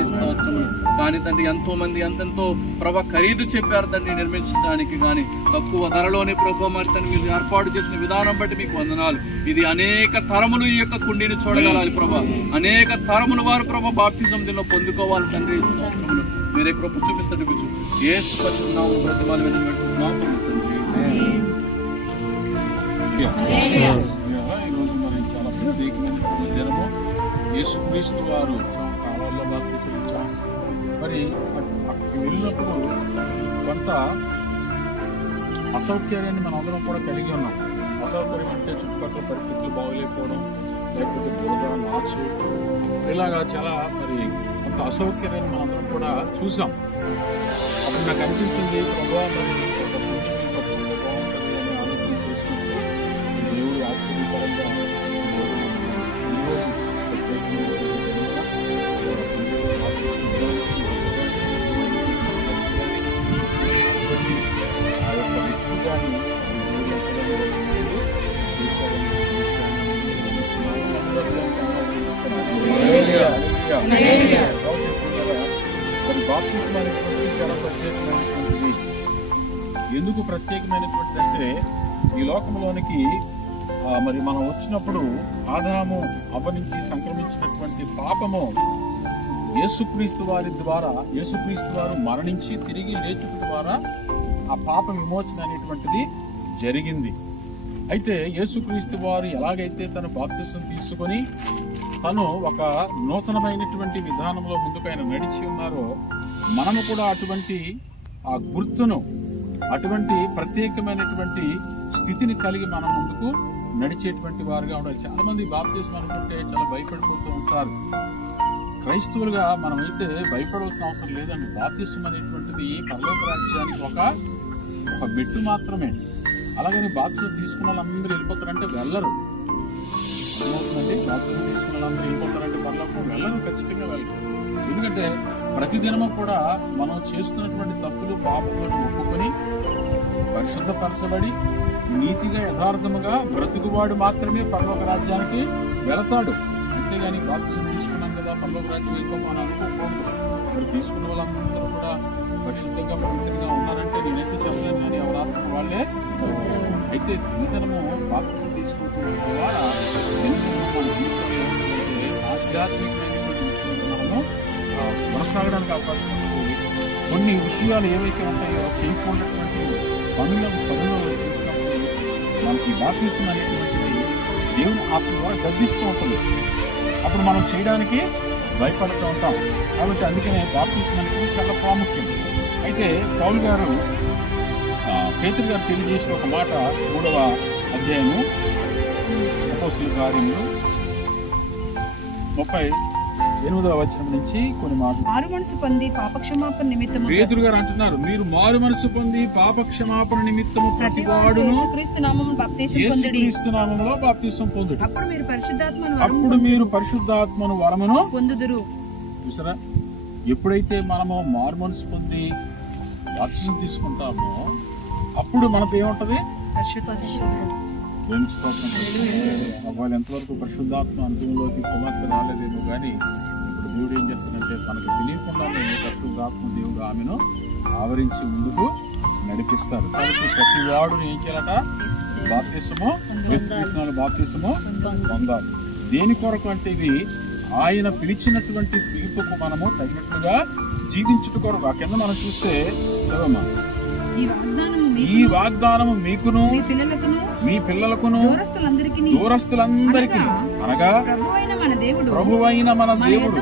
తండ్రి స్తోత్రములు. కానీ తండ్రి ఎంతో మంది ఎంతెంతో ప్రభా ఖరీదు చెప్పారు తండ్రి నిర్మించడానికి, కానీ తక్కువ ధరలోనే ప్రభా మరి తండ్రి మీరు ఏర్పాటు చేసిన విధానం బట్టి మీకు వందనాలు. ఇది అనేక తరములు ఈ యొక్క కుండీని చూడగలాలి ప్రభా, అనేక తరములు వారు ప్రభా బాప్తిజం దీనిలో పొందుకోవాలి తండ్రి స్తోత్రములు. మీరే కృప చూపిస్తాడు యేసు పరిశుద్ధ నామములో బ్రతిమాలి విన్నట్టున్నాము తండ్రి. ఈరోజు మరి చాలా ప్రత్యేకమైన దినము. యేసుక్రీస్తు వారు కాలాల్లో బాప్తిసం ఇచ్చాము. మరి అక్కడికి వెళ్ళినప్పుడు కొంత అసౌకర్యాన్ని మనం అందరం కూడా కలిగి ఉన్నాం. అసౌకర్యం అంటే చుట్టుపక్కల పరిస్థితులు బాగోలేకపోవడం, లేకపోతే బురద, నాచు, ఇలాగా చాలా మరి కొంత అసౌకర్యాన్ని మనందరం కూడా చూసాం. అప్పుడు నాకు అనిపించింది ప్రభావ మరి బాగుంటుంది అని ఆలోచన చేసినప్పుడు దేవుడు ఆశ్చర్యకరంగా ఆ యొక్క వ్యక్తిగాన్ని బాప్తిస్మం అనేటువంటిది చాలా ప్రత్యేకమైనటువంటిది. ఎందుకు ప్రత్యేకమైనటువంటిది అంటే ఈ లోకంలోనికి మరి మనం వచ్చినప్పుడు ఆదాము అవ్వ నుంచి సంక్రమించినటువంటి పాపము యేసుక్రీస్తు వారి ద్వారా, యేసుక్రీస్తు వారు మరణించి తిరిగి లేచుట ద్వారా ఆ పాప విమోచన అనేటువంటిది జరిగింది. అయితే యేసుక్రీస్తు వారు ఎలాగైతే తన బాప్తిసం తీసుకొని తను ఒక నూతనమైనటువంటి విధానంలో ముందుకు ఆయన నడిచి ఉన్నారో, మనము కూడా అటువంటి ఆ గుర్తును, అటువంటి ప్రత్యేకమైనటువంటి స్థితిని కలిగి మనం ముందుకు నడిచేటువంటి వారుగా ఉండాలి. చాలా మంది బాప్తిసం అనుకుంటే చాలా భయపడిపోతూ ఉంటారు. క్రైస్తవులుగా మనమైతే భయపడవలసిన అవసరం లేదండి. బాప్తిసం అనేటువంటిది పరలోక రాజ్యానికి ఒక మెట్టు మాత్రమే. అలాగని బాప్తిసం తీసుకున్న వాళ్ళందరూ వెళ్ళిపోతారంటే వెళ్ళరు. అర్థమవుతుందండి? బాప్తిసం తీసుకున్న వాళ్ళందరూ వెళ్ళిపోతారంటే పరలోకం వెళ్ళరు, ఖచ్చితంగా వెళ్ళరు. ఎందుకంటే ప్రతిదినము కూడా మనం చేస్తున్నటువంటి తప్పులు పాపములను ఒప్పుకొని పరిశుద్ధపరచబడి నీతిగా యథార్థముగా బ్రతుకువాడు మాత్రమే పరలోక రాజ్యానికి వెళతాడు. అంతేగాని బాప్తిసం తీసుకున్నాం కదా పరలోక రాజ్యం వెళ్ళిపోము అని అనుకోకూడదు. మరి తీసుకున్న వాళ్ళందరూ కూడా పరిశుద్ధంగా పవిత్రంగా ఉన్నారంటే నేనైతే చెప్పలేను, కానీ ఎవరాత్మ వాళ్ళే. అయితే దినదినము బాప్తిసం తీసుకోవడం ద్వారా మన జీవితంలో ఆధ్యాత్మికమైనటువంటి విషయంలో మనము కొనసాగడానికి అవకాశం ఉంటుంది. కొన్ని విషయాలు ఏవైతే ఉంటాయో చేయకూడనటువంటి పనుల్లో చూసినప్పుడు మనకి బాప్తిసం అనేటువంటిది దేవుని ఆత్మ ద్వారా గద్దిస్తూ ఉంటుంది. అప్పుడు మనం చేయడానికి భయపడుతూ ఉంటాం. కాబట్టి అందుకనే బాప్తిసం అనేది చాలా ప్రాముఖ్యం. అయితే పౌలు గారు పేతురు గారు తెలియజేసిన ఒక మాట 3వ అధ్యాయము అపోస్తలుల కార్యములు 38వ వచనం నుంచి కొన్ని మాటలు. మారు మనసు పొంది పాపక్షమాపణ నిమిత్తము పేతురు గారు అంటున్నారు, మీరు మారు మనసు పొంది పాపక్షమాపణ నిమిత్తము ప్రతివాడును యేసుక్రీస్తు నామములో బాప్తిసం పొందుడి. అప్పుడు మీరు పరిశుద్ధాత్మను వరమును పొందుదురు. చూసారా, ఎప్పుడైతే మనము మారు మనసు పొంది బాప్తిసం తీసుకుంటామో అప్పుడు మనకు ఏముంటది? వాళ్ళు ఎంతవరకు పరిశుద్ధాత్మ అంతంలోకి కుమార్తె రాలేదేమో, కానీ ఇప్పుడు దేవుడు ఏం చేస్తాడంటే మనకు తెలియకుండానే పరిశుద్ధాత్మ దేవుడు ఆమెను ఆవరించి ముందుకు నడిపిస్తారు. కాబట్టి ప్రతి వాడు ఏం చేయాలట? బాప్తిసము, యేసుక్రీస్తు బాప్తిసము పొందాలి. దేని కొరకు అంటే ఇది ఆయన పిలిచినటువంటి పిలుపుకు మనము తగినట్లుగా జీవించుట కొరకు. ఆ కింద మనం చూస్తే ఈ వాగ్దానము మీకును మీ పిల్లలకును దూరస్తులందరికీ అనగా ప్రభువైన మన దేవుడు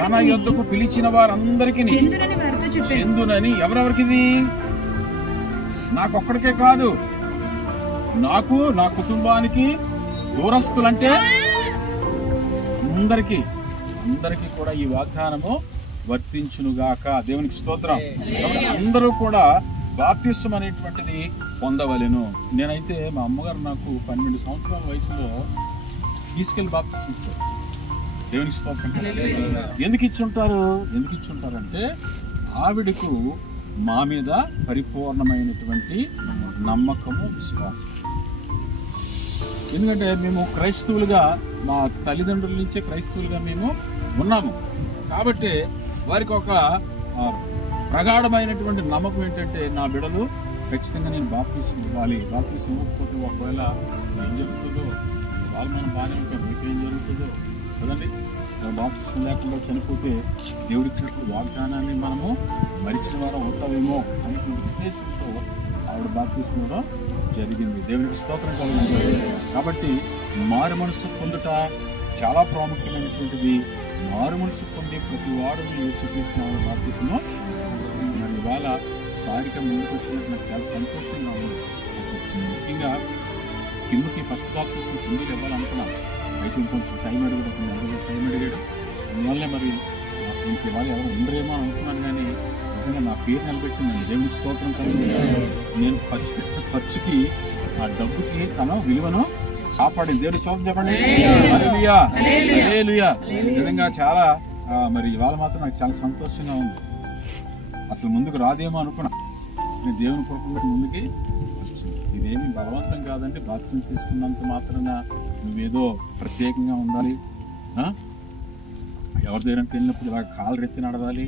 తన యొద్దకు పిలిచిన వారందరికీ చెందునని. ఎవరెవరికిది? నాకొక్కడికే కాదు, నాకు, నా కుటుంబానికి, దూరస్తులంటే అందరికీ కూడా ఈ వాగ్దానము వర్తించునుగాక. దేవునికి స్తోత్రం. అందరూ కూడా బాప్తిసం అనేటువంటిది పొందవలెను. నేనైతే మా అమ్మగారు నాకు 12 సంవత్సరాల వయసులో తీసుకెళ్లి బాప్తిసం ఇచ్చారు. దేవునికి స్తోత్రం. ఎందుకు ఇచ్చుంటారంటే ఆవిడకు మా మీద పరిపూర్ణమైనటువంటి నమ్మకము, విశ్వాసం. ఎందుకంటే మేము క్రైస్తవులుగా, మా తల్లిదండ్రుల నుంచే క్రైస్తవులుగా మేము ఉన్నాము. కాబట్టి వారికి ఒక ప్రగాఢమైనటువంటి నమ్మకం ఏంటంటే నా బిడ్డలు ఖచ్చితంగా నేను బాప్తిసం ఇవ్వాలి. బాప్తిసం ఇవ్వకపోతే ఒకవేళ ఏం జరుగుతుందో, వాళ్ళు మనం బాగానే ఉంటాం, మీకు ఏం జరుగుతుందో కదండి. బాప్తిసం లేకుండా చనిపోతే దేవుడిచ్చినప్పుడు వాగ్దానాన్ని మనము మరిచిన వారం అవుతామేమో అనేటువంటి ఉద్దేశంతో ఆవిడ బాప్తిసం ఇవ్వడం జరిగింది. దేవునికి స్తోత్రం కలుగుతుంది. కాబట్టి మారు మనసు పొందుట చాలా ప్రాముఖ్యమైనటువంటిది. మారు మనసు పొంది ప్రతి వాడుని యేసుక్రీస్తు బాప్తిసము. మరి ఇవాళ సారిక ముందుకు వచ్చినట్టు నాకు చాలా సంతోషంగా ఉంది. అసలు ముఖ్యంగా కిమ్ముకి ఫస్ట్ బాప్తిసం కిందకి ఇవ్వాలనుకున్నాను. అయితే ఇంకొంచెం టైం అడిగాడు, టైం అడిగాడు. అందువల్లే మరి అసలు ఇంక ఇవాళ ఎవరు ఉండరేమో అనుకున్నాను. కానీ నిజంగా నా పేరు నిలబెట్టిందండి. దేవునికి స్తోత్రం కలిగి నేను ఖర్చు పెట్టిన ఖర్చుకి ఆ డబ్బుకి తన విలువను కాపాడింది. దేవుని స్తోత్రం చెప్పండి. హల్లెలూయా, హల్లెలూయా. నిజంగా చాలా మరి ఇవాళ మాత్రం నాకు చాలా సంతోషంగా ఉంది. అసలు ముందుకు రాదేమో అనుకున్నా. నేను దేవుని కృపలో ముందుకి ఇదేమి బలవంతం కాదంటే బాప్తిసం తీసుకున్నంత మాత్రాన నువ్వేదో ప్రత్యేకంగా ఉండాలి, ఎవరి దగ్గరికి వెళ్ళినప్పుడు ఇలాగ కాలు రెత్తి నడవాలి,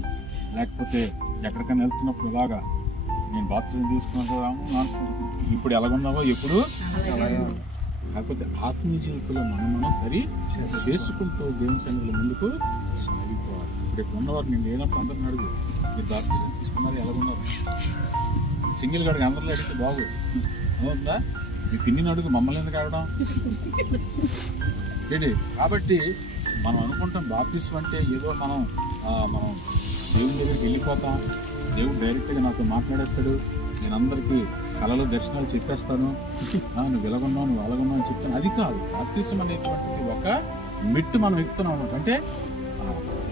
లేకపోతే ఎక్కడికైనా వెళ్తున్నప్పుడు ఇలాగా నేను బాప్తిసం తీసుకున్నాను ఇప్పుడు ఎలాగున్నావో ఎప్పుడు. కాకపోతే ఆత్మీయ జీవితంలో మనం సరి చేసుకుంటూ దేవుని సన్నిధిలో ముందుకు సాగిపోవాలి. ఇప్పుడు ఉన్నవారు నేను లేనప్పుడు అందరిని అడుగు, మీరు బాప్తిసం తీసుకున్నారు ఎలాగున్నారు? సింగిల్ గడికి అందరిలో అడిగితే బాగు అవుతుందా? మీ పిన్నిని అడుగు, మమ్మల్ని ఎందుకు అడగడం ఏంటి? కాబట్టి మనం అనుకుంటాం బాప్తిసం అంటే ఏదో మనం దేవుని దగ్గరికి వెళ్ళిపోతాం, దేవుడు డైరెక్ట్గా నాతో మాట్లాడేస్తాడు, నేను అందరికీ కళలో దర్శనాలు చెప్పేస్తాను, నువ్వు వెలగొన్నావు నువ్వు అలాగున్నావు అని చెప్తాను. అది కాదు. బాప్తిసం అనేటువంటిది ఒక మెట్టు మనం ఎక్కుతున్నాం అనమాట. అంటే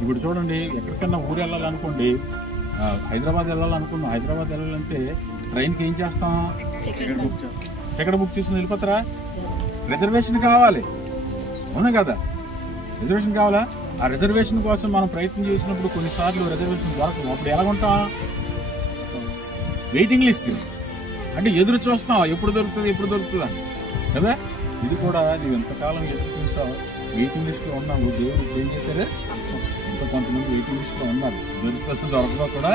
ఇప్పుడు చూడండి, ఎక్కడికన్నా ఊరు వెళ్ళాలనుకోండి, హైదరాబాద్ వెళ్ళాలనుకున్నాం. హైదరాబాద్ వెళ్ళాలంటే ట్రైన్కి ఏం చేస్తాం? టికెట్ బుక్ చేసుకుని వెళ్ళిపోతారా? రిజర్వేషన్ కావాలి, అవునా కదా? రిజర్వేషన్ కావాలా? ఆ రిజర్వేషన్ కోసం మనం ప్రయత్నం చేసినప్పుడు కొన్నిసార్లు రిజర్వేషన్ దొరకదు. అప్పుడు ఎలాగుంటాం? వెయిటింగ్ లిస్ట్ అంటే ఎదురు చూస్తాం, ఎప్పుడు దొరుకుతుంది అని కదా. ఇది కూడా నువ్వు ఎంతకాలం ఎదురు చూసావు, వెయిటింగ్ లిస్ట్లో ఉన్నావు. దేవుడు ఏం చేశారు? ఇంకా కొంతమంది వెయిటింగ్ లిస్ట్లో ఉన్నారు. దొరకదో కూడా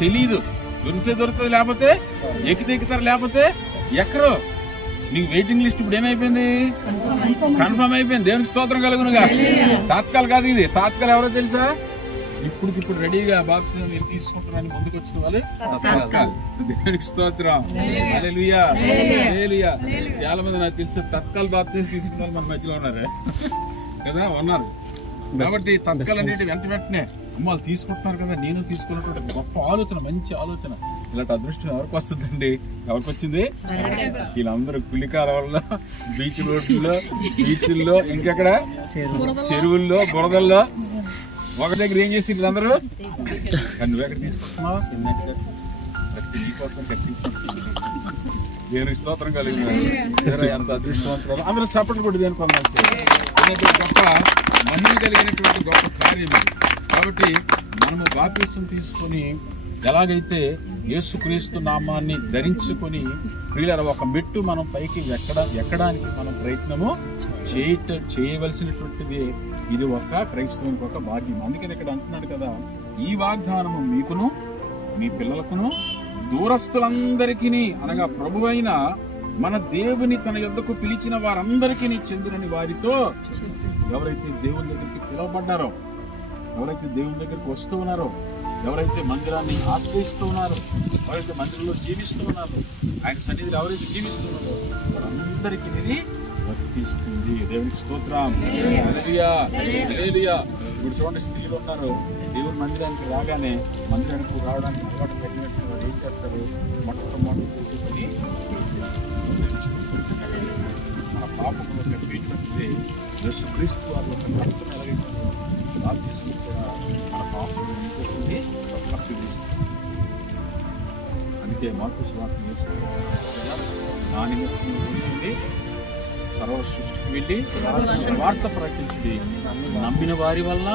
తెలీదు. దొరుకుతుంది, లేకపోతే ఎక్కుతారు, లేకపోతే ఎక్కరో. నీకు వెయిటింగ్ లిస్ట్ ఇప్పుడు ఏమైపోయింది? కన్ఫర్మ్ అయిపోయింది. దేవునికి స్తోత్రం కలుగునుగా. తాత్కాల్ కాదు ఇది. తాత్కాల్ ఎవరో తెలుసా? ఇప్పుడు రెడీగా బాప్తిసం మీరు తీసుకుంటారని ముందుకు వచ్చిన వాళ్ళు తత్కాల్. దేవునికి స్తోత్రం. హల్లెలూయా, హల్లెలూయా. చాలా మంది నాకు తెలిసి తత్కాల్ బాప్తిసం తీసుకున్న వాళ్ళు మన మధ్యలో ఉన్నారు కదా, ఉన్నారు. కాబట్టి తత్కాల్ అనేది వెంటనే అమ్మాలు తీసుకుంటున్నారు కదా, నేను తీసుకున్నటువంటి గొప్ప ఆలోచన, మంచి ఆలోచన. ఇలాంటి అదృష్టం ఎవరికి వస్తుందండి? ఎవరికి వచ్చింది? వీళ్ళందరూ కులికాల వల్ల బీచ్ రోడ్లలో, బీచ్ల్లో, ఇంకెక్కడ చెరువుల్లో, బురదల్లో ఒక దగ్గర ఏం చేసి వీళ్ళందరూ. నువ్వు ఎక్కడ తీసుకుంటున్నావు? దేవునికి స్తోత్రం కలిగి ఎంత అదృష్టవంతులు. అందరూ సపోర్ట్ కూడా దేనికి పొందాల్సి గొప్ప మహిమ కలిగినటువంటి గొప్ప కార్యం ఇది. కాబట్టి మనము బాప్తిసం తీసుకొని ఎలాగైతే యేసుక్రీస్తు నామాన్ని ధరించుకొని ప్రియులారా ఒక మెట్టు మనం పైకి ఎక్కడానికి మనం ప్రయత్నము చేయవలసినటువంటిది. ఇది ఒక క్రైస్తవునికి ఒక భాగ్యం. అందుకని ఇక్కడ అంటున్నాడు కదా, ఈ వాగ్దానము మీకును మీ పిల్లలకును దూరస్తులందరికీ అనగా ప్రభువైన మన దేవుని తన యొద్దకు పిలిచిన వారందరికీ చెందునని వారితో. ఎవరైతే దేవుని దగ్గరికి పిలువబడ్డారో, ఎవరైతే దేవుని దగ్గరికి వస్తూ ఉన్నారో, ఎవరైతే మందిరాన్ని ఆశ్రయిస్తూ ఉన్నారో, ఎవరైతే మందిరంలో జీవిస్తూ ఉన్నారో, ఆయన సన్నిధిలో ఎవరైతే జీవిస్తున్నారో వారందరికీ ఇది వర్తిస్తుంది. దేవునికి స్తోత్రం. హల్లెలూయా, హల్లెలూయా. ఇప్పుడు చూడండి, స్త్రీలు ఉన్నారు, దేవుని మందిరానికి రాగానే మందిరానికి రావడానికి అలవాటు పెట్టినట్టు వారు ఏం చేస్తారు? మొట్టమొదటి చేసుకుని మన పాపములు కప్పించినట్టే యేసుక్రీస్తు వారి యొక్క రక్తం ఎలాగైతే బాప్తిసం కూడా మన పాపములు తీసుకుని రక్షణ తీసుకుంటాం. అందుకే మార్కు సువార్త నా నిమిత్తం ఉంటుంది సర్వ సృష్టికి వెళ్ళి వార్త ప్రకటించి నమ్మిన వారి వల్ల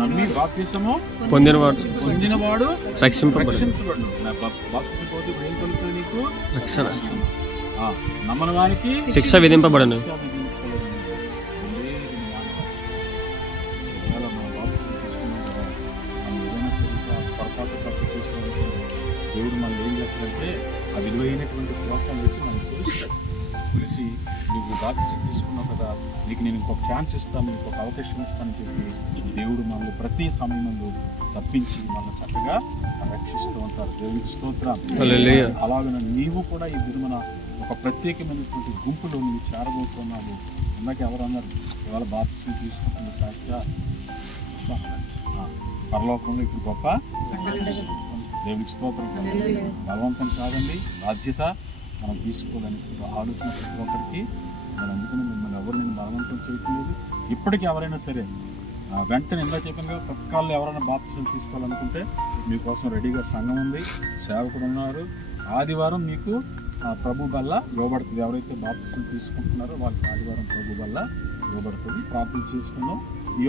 నమ్మి బాప్తిసము పొందినవాడు రక్షించబడు. బాప్తిసం పోతే ఏం కలుగుతుంది నీకు? రక్షణ. నమ్మని వారికి శిక్ష విధింపబడను. బాప్తిసం తీసుకున్నావు కదా, నీకు నేను ఇంకొక ఛాన్స్ ఇస్తాను, ఇంకొక అవకాశం ఇస్తానని చెప్పి దేవుడు మనల్ని ప్రతి సమయంలో తప్పించి మనల్ని చక్కగా రక్షిస్తూ ఉంటారు. దేవునికి స్తోత్రం. అలాగే నీవు కూడా ఈ దినమున ఒక ప్రత్యేకమైనటువంటి గుంపులో నువ్వు చేరబోతున్నావు. ఇందాక ఎవరన్నారు, ఇవాళ బాప్తిసం తీసుకుంటున్న సాక్షిగా పరలోకంలో ఇప్పుడు గొప్ప దేవునికి స్తోత్రం. బలవంతం కాదండి, బాధ్యత మనం తీసుకోవాలని ఆలోచన ప్రతి ఒక్కరికి. మనం అందుకని మిమ్మల్ని ఎవరు నేను బలవంతం చేయట్లేదు. ఇప్పటికీ ఎవరైనా సరే వెంటనే ఇందా చెప్పాను కదా, తత్కాలంలో ఎవరైనా బాప్తిసం తీసుకోవాలనుకుంటే మీకోసం రెడీగా సంఘం ఉంది, సేవకుడు ఉన్నారు. ఆదివారం మీకు ప్రభు వల్ల ఇవ్వబడుతుంది. ఎవరైతే బాప్తిసం తీసుకుంటున్నారో వాళ్ళకి ఆదివారం ప్రభు వల్ల ఇవ్వబడుతుంది. ప్రార్థన చేసుకుందాం. ఈ